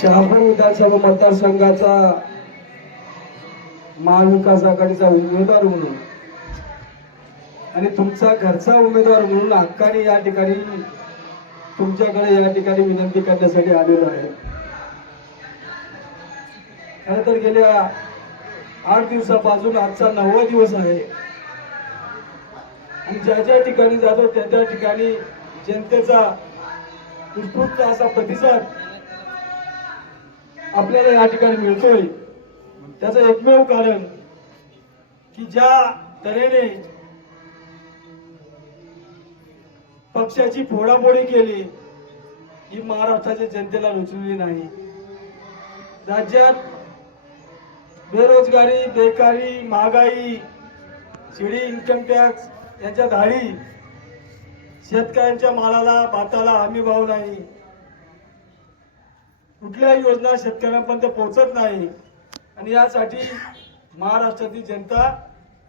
शहापूर विधानसभा मतदारसंघाचा महाविकास आघाडीचा उमेदवार म्हणून आणि तुमचा घरचा उमेदवार म्हणून हक्काने या ठिकाणी तुमच्याकडे या ठिकाणी विनंती करण्यासाठी आलेलो आहे. खर तर गेल्या आठ दिवसापासून आजचा नववा दिवस आहे. आणि ज्या ज्या ठिकाणी जातो त्या त्या ठिकाणी जनतेचा उत्स्फूर्त असा प्रतिसाद आपल्याला या ठिकाणी मिळतोय. त्याचं एकमेव कारण की ज्या तऱ्हेने पक्षाची फोडाफोडी केली ही महाराष्ट्राच्या जनतेला रुचलेली नाही. राज्यात बेरोजगारी बेकारी महागाई शिडी इन्कम टॅक्स यांच्या धाडी शेतकऱ्यांच्या मालाला भाताला हमी भाव नाही. कुठल्याही योजना शेतकऱ्यांपर्यंत पोहोचत नाही. आणि यासाठी महाराष्ट्रातील जनता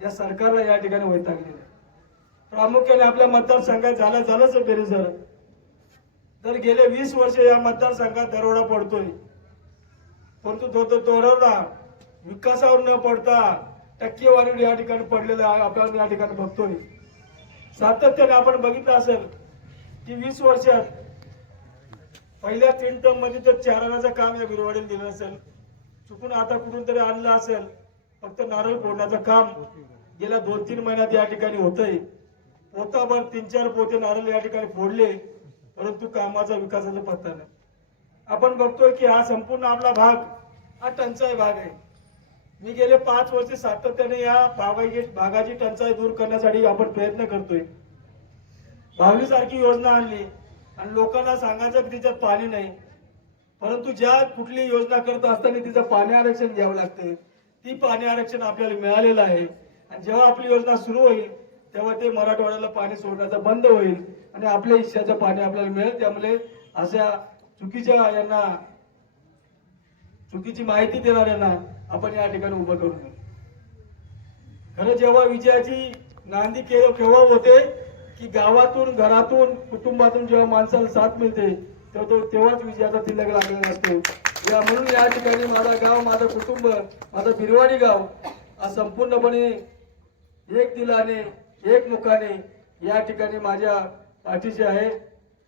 या सरकारला या ठिकाणी वैतागलेली आहे. प्रामुख्याने आपल्या मतदारसंघात झालं झालंच बेरी सर तर गेले वीस वर्ष या मतदारसंघात दरोडा पडतोय. परंतु तो तो दरोडा विकासावर न पडता टक्केवारीवर या ठिकाणी पडलेला आहे. आपण या ठिकाणी बघतोय. सातत्याने आपण बघितलं असेल की वीस वर्षात पहिल्या तीन टर्ममध्ये तर चार काम या बिरवाडीला दिलं असेल चुकून आता कुठून तरी आणलं असेल फक्त नारळ फोडण्याचं काम गेल्या दोन तीन महिन्यात या ठिकाणी होतंय. पोताभर तीन चार पोते नारळ या ठिकाणी फोडले परंतु कामाचा विकासाचा पत्ता नाही. आपण बघतोय की हा संपूर्ण आपला भाग हा टंचाई भाग आहे. मी गेले पाच वर्ष सातत्याने या भागाची भागाची टंचाई दूर करण्यासाठी आपण प्रयत्न करतोय. भावली सारखी योजना आणली. आणि लोकांना सांगायचं की तिच्यात पाणी नाही. परंतु ज्या कुठली योजना करत असताना तिचं पाणी आरक्षण घ्यावं लागतं. ती पाणी आरक्षण आपल्याला मिळालेलं आहे. आणि जेव्हा आपली योजना सुरू होईल तेव्हा ते मराठवाड्याला पाणी सोडण्याचं बंद होईल. आणि आपल्या इच्छाचं पाणी आपल्याला मिळेल. त्यामुळे अशा चुकीच्या यांना चुकीची माहिती देणाऱ्यांना आपण या ठिकाणी उभं करू नये. खरं जेव्हा विजयाची नांदी केव्हा होते की गावातून घरातून कुटुंबातून जेव्हा माणसाला साथ मिळते तेव्हा तो तेव्हाच विजयाचा तिलक लागलेला असतो. या म्हणून या ठिकाणी माझा गाव माझं कुटुंब माझं बिरवाडी गाव हा संपूर्णपणे एक दिलाने एक मुखाने या ठिकाणी माझ्या पाठीशी आहे.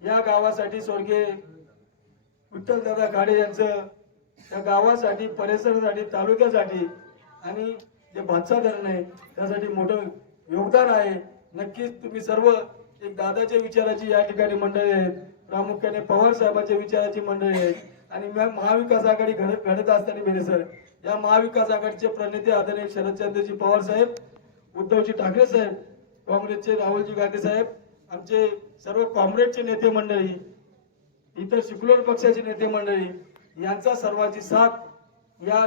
या गावासाठी स्वर्गीय विठ्ठलदादा खाडे यांचं त्या गावासाठी परिसरासाठी तालुक्यासाठी आणि जे भातसा धरण आहे त्यासाठी मोठं योगदान आहे. नक्कीच तुम्ही सर्व एक दादाच्या विचाराची या ठिकाणी मंडळी आहेत. प्रामुख्याने पवार साहेबांच्या विचाराची मंडळी आहेत. आणि महाविकास आघाडी घडत घडत असताना मेरे सर या महाविकास आघाडीचे प्रणेते आदरणीय शरदचंद्रजी पवार साहेब उद्धवजी ठाकरे साहेब काँग्रेसचे राहुलजी गांधी साहेब आमचे सर्व काँग्रेसचे नेते मंडळी इतर शिकलोर पक्षाचे नेते मंडळी यांचा सर्वांची साथ या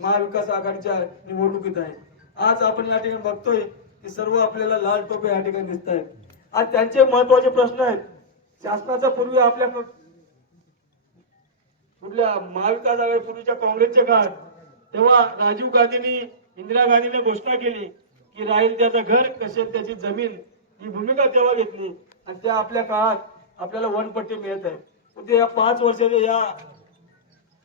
महाविकास आघाडीच्या निवडणुकीत आहे. आज आपण या ठिकाणी बघतोय की सर्व आपल्याला लाल टोपे या ठिकाणी दिसत आहेत. आज त्यांचे महत्त्वाचे प्रश्न आहेत. शासनाचा पूर्वी आपल्या कुठल्या महाविकास आघाडी पूर्वीच्या काँग्रेसच्या काळात तेव्हा राजीव गांधींनी इंदिरा गांधीने घोषणा केली की राहील त्याचं घर कसे त्याची जमीन ही भूमिका तेव्हा घेतली. आणि त्या आपल्या काळात आपल्याला वनपट्टी मिळत आहे. ते या पाच वर्षाच्या या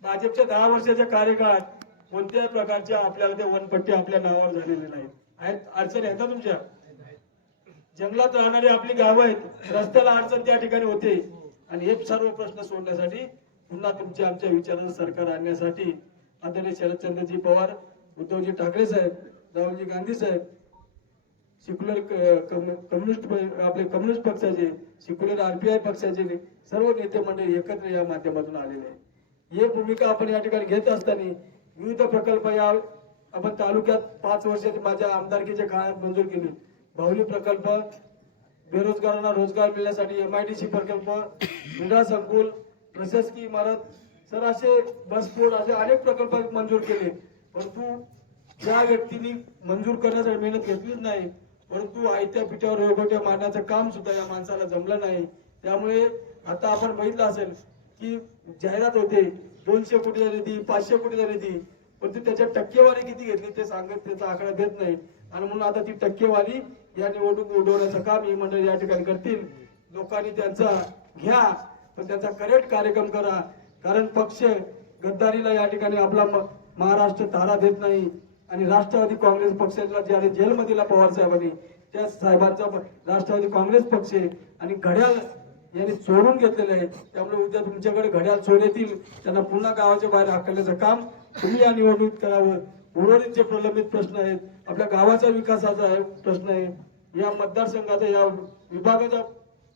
भाजपच्या दहा वर्षाच्या कार्यकाळात कोणत्याही प्रकारच्या आपल्याला ते वनपट्टी आपल्या नावावर झालेले नाहीत आहेत अडचणी आहेत ना तुमच्या? जंगलात राहणारी आपली गावं आहेत. रस्त्याला अडचण त्या ठिकाणी होते. आणि हे सर्व प्रश्न सोडण्यासाठी पुन्हा तुमच्या आमच्या विचारांचं सरकार आणण्यासाठी आदरणीय शरदचंद्रजी पवार उद्धवजी ठाकरे साहेब राहुलजी गांधी साहेब सिक्युलर कम्युनिस्ट आपले कम्युनिस्ट पक्षाचे सिक्युलर आरपीआय पक्षाचे सर्व नेते मंडळी एकत्र या माध्यमातून आलेले आहे ही भूमिका आपण या ठिकाणी घेत असताना विविध प्रकल्प या आपण तालुक्यात पाच वर्षात माझ्या आमदारकीच्या काळात मंजूर केली. बाहुली प्रकल्प बेरोजगारांना रोजगार मिळण्यासाठी एम आय डी सी प्रकल्प क्रीडा संकुल प्रशासकीय इमारत सर असे बसपोर्ट असे अनेक प्रकल्प मंजूर केले. परंतु ज्या व्यक्तींनी मंजूर करण्यासाठी मेहनत घेतलीच नाही परंतु आयत्या पिठावर योगोट्या मारण्याचं काम सुद्धा या माणसाला जमलं नाही. त्यामुळे आता आपण बघितलं असेल की जाहिरात होते. दोनशे कोटीचा निधी पाचशे कोटीचा निधी. परंतु त्याच्या टक्केवारी किती घेतली ते सांगत त्याचा आकडा देत नाही. आणि म्हणून आता ती टक्केवारी या निवडणूक उडवण्याचं काम ही मंडळी या ठिकाणी करतील. लोकांनी त्यांचा घ्या पण त्याचा करेक्ट कार्यक्रम करा. कारण पक्ष गद्दारीला या ठिकाणी आपला म- महाराष्ट्र तारा देत नाही. आणि राष्ट्रवादी काँग्रेस पक्षाला ज्याने जेलमध्ये पवार साहेबांनी त्या साहेबांचा प- राष्ट्रवादी काँग्रेस पक्ष आहे. आणि घड्याळ यांनी चोरून घेतलेलं आहे त्यामुळे उद्या तुमच्याकडे घड्याळ चोर येतील. त्यांना पुन्हा गावाच्या बाहेर हाकलण्याचं काम तुम्ही या निवडणूक करावं. उर्वरितचे प्रलंबित प्रश्न आहेत आपल्या गावाच्या विकासाचा आहे- प्रश्न आहे या मतदारसंघाचा या विभागाचा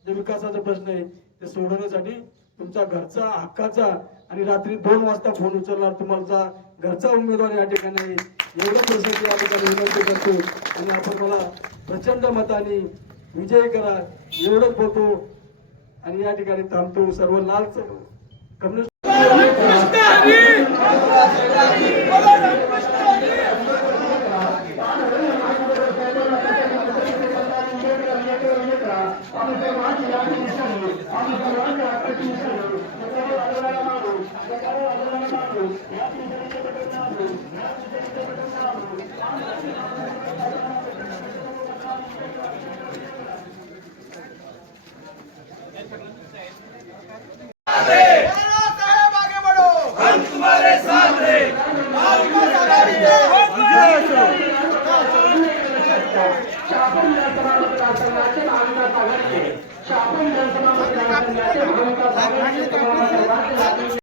जे विकासाचा प्रश्न आहे ते सोडवण्यासाठी तुमचा घरचा हक्काचा आणि रात्री दोन वाजता फोन उचलणार तुम्हाला घरचा उमेदवार या ठिकाणी एवढं प्रसंगी या ठिकाणी विनंती करतो. आणि आपण मला प्रचंड मताने विजय करा. एवढंच बोलतो. आणि या ठिकाणी थांबतो सर्व लाल कम्युनिस्ट